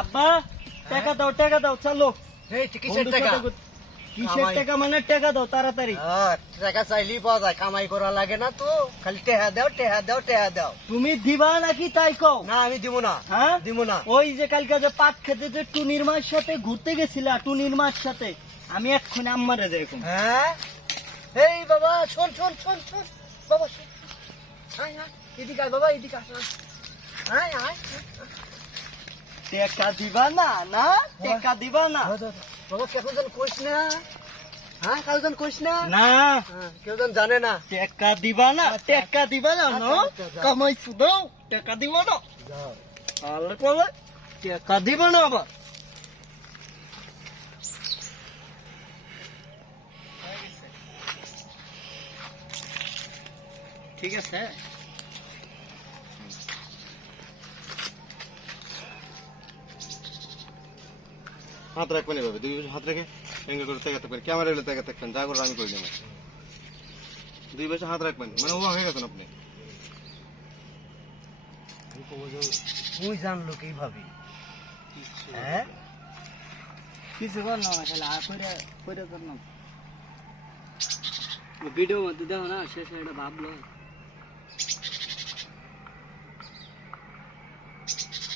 আব্বা টাকা দাও চলো। এই কিসের টাকা? কিসের টাকা মানে টাকা দাও তাড়াতাড়ি। টাকা চাইলেই পাওয়া যায়, কামাই করা লাগে না তো, খালি টেহা দাও। তুমি দিবা নাকি তাই কও? না আমি দিব না, হ্যাঁ দিব না। ওই যে কালকে যে পাট খেতে যে টুনির মার সাথে ঘুরতে গেছিলা, টুনির মার সাথে আমি এক্ষুনি আম্মারে যেরকম। হ্যাঁ এই বাবা শোন বাবা শোন, আয় এদিকে আয় বাবা, এদিকে আয়। টাকা দিবা না? না টাকা দিবা না? বাবা কেউ যেন কইস না, হ্যাঁ কাল যেন কইস না, না কেউ যেন জানে না। টাকা দিবা না? টাকা দিবা না? না কামাইছো দাও, টাকা দিবা না? তাহলে বলে টাকা দিবা না আবার? ঠিক আছে। হাত রাখবেন এভাবে, দুই পাশে হাত রেখে এঙ্গেল করে তেগা থাকবেন, ক্যামেরা হলে তেগা থাকবেন, যা করে আমি করে দেবো। দুই পাশে হাত রাখবেন, মানে ওয়া হয়ে গেছেন আপনি। তুই জানলো কিভাবে? হ্যাঁ কিছু কর না, খালি কইরা কর না। ভিডিও মধ্যে দেখো না, শেষ এটা ভাবলো।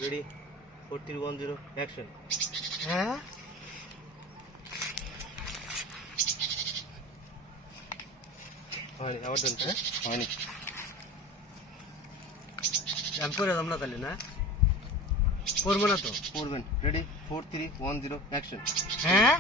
Ready 4 3 1 0 action. হ্যাঁ হয়নি আবার দেন। হ্যাঁ হয়নি, আমি করে দাম না তাহলে, না করবো না তো। করবেন। Ready 4 3 1 0 action. হ্যাঁ